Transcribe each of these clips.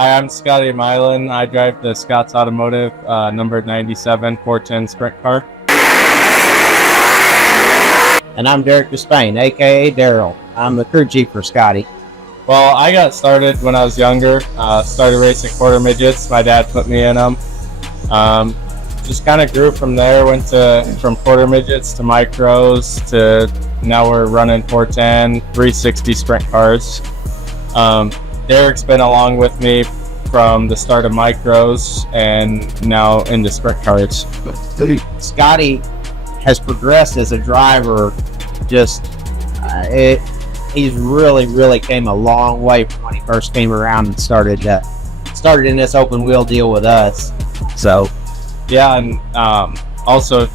Hi, I'm Scotty Milan. I drive the Scott's Automotive number 97 410 sprint car. And I'm Derek Despain, aka Daryl. I'm the crew chief for Scotty. Well, I got started when I was younger. Started racing quarter midgets. My dad put me in them. Just kind of grew from there. Went from quarter midgets to micros to now we're running 410, 360 sprint cars. Derek's been along with me from the start of micros and now into sprint cars. Scotty has progressed as a driver. He's really came a long way from when he first came around and started in this open wheel deal with us. So yeah, and also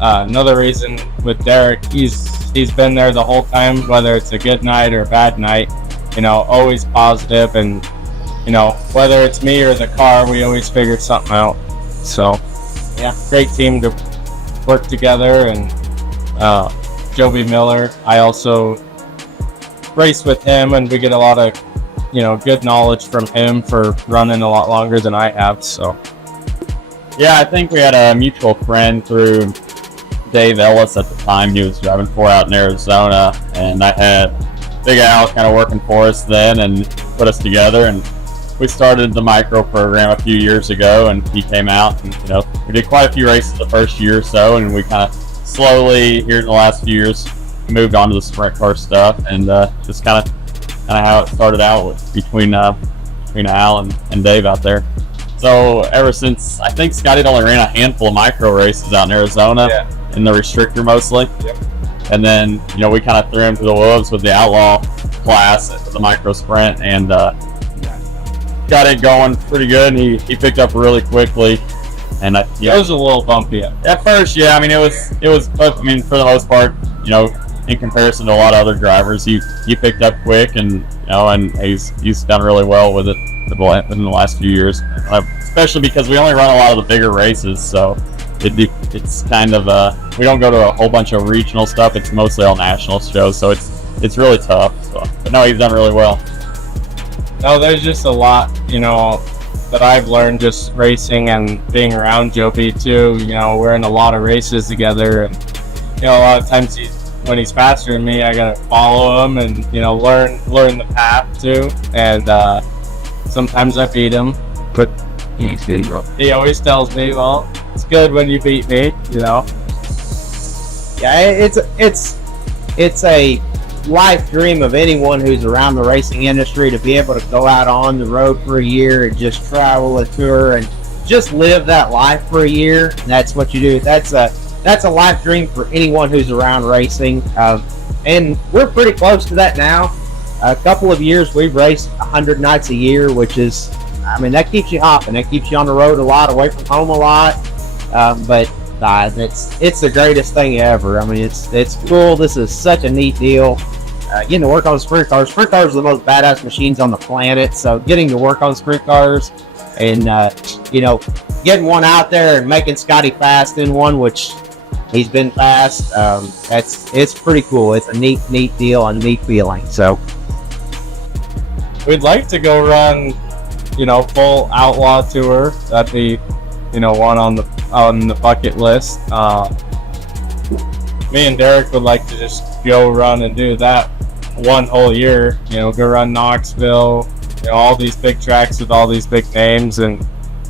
another reason with Derek, he's been there the whole time, whether it's a good night or a bad night. Always positive, and whether it's me or the car, we always figure something out. So yeah, great team to work together. And Joby Miller, I also race with him, and we get a lot of good knowledge from him for running a lot longer than I have. So yeah, I think we had a mutual friend through Dave Ellis at the time. He was driving for out in Arizona, and I had Big Al kind of working for us then and put us together, and we started the micro program a few years ago, and he came out, and we did quite a few races the first year or so, and we kind of slowly here in the last few years moved on to the sprint car stuff, and just kind of how it started out between Al and Dave out there. So ever since, I think Scotty only ran a handful of micro races out in Arizona, in the restrictor mostly. Yep. And then, we kind of threw him to the wolves with the outlaw class at the micro sprint, and got it going pretty good. And he picked up really quickly. And it was a little bumpy at first. Yeah, I mean, it was. But I mean, for the most part, in comparison to a lot of other drivers, he picked up quick, and and he's done really well with it in the last few years, especially because we only run a lot of the bigger races, so it's kind of we don't go to a whole bunch of regional stuff. It's mostly all national shows, so it's really tough. So, but no, he's done really well. No, there's just a lot that I've learned just racing and being around Joby too. We're in a lot of races together, and a lot of times when he's faster than me, I gotta follow him and learn the path too. And sometimes I beat him, but he always tells me, "Well, it's good when you beat me." Yeah, it's a life dream of anyone who's around the racing industry to be able to go out on the road for a year and just travel a tour and just live that life for a year. And that's what you do. That's a life dream for anyone who's around racing. And we're pretty close to that now. A couple of years we've raced 100 nights a year, which is, that keeps you hopping. That keeps you on the road a lot, away from home a lot. But it's the greatest thing ever. It's cool. This is such a neat deal. Getting to work on sprint cars. Sprint cars are the most badass machines on the planet. So getting to work on sprint cars and getting one out there and making Scotty fast in one, which he's been fast. It's pretty cool. It's a neat deal and neat feeling. So we'd like to go run, full outlaw tour. That'd be, one on the bucket list. Me and Derek would like to just go run and do that one whole year. Go run Knoxville, all these big tracks with all these big names, and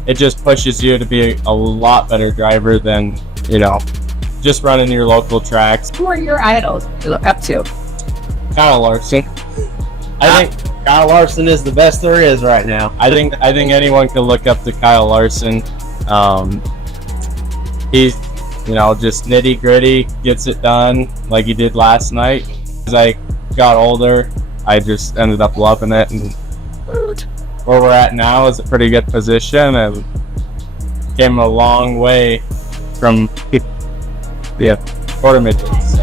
it just pushes you to be a lot better driver than just running your local tracks. Who are your idols to look up to? Kyle Larson. I think Kyle Larson is the best there is right now. I think anyone can look up to Kyle Larson. He's just nitty gritty, gets it done like he did last night. As I got older, I just ended up loving it, and where we're at now is a pretty good position, and came a long way from quarter midgets.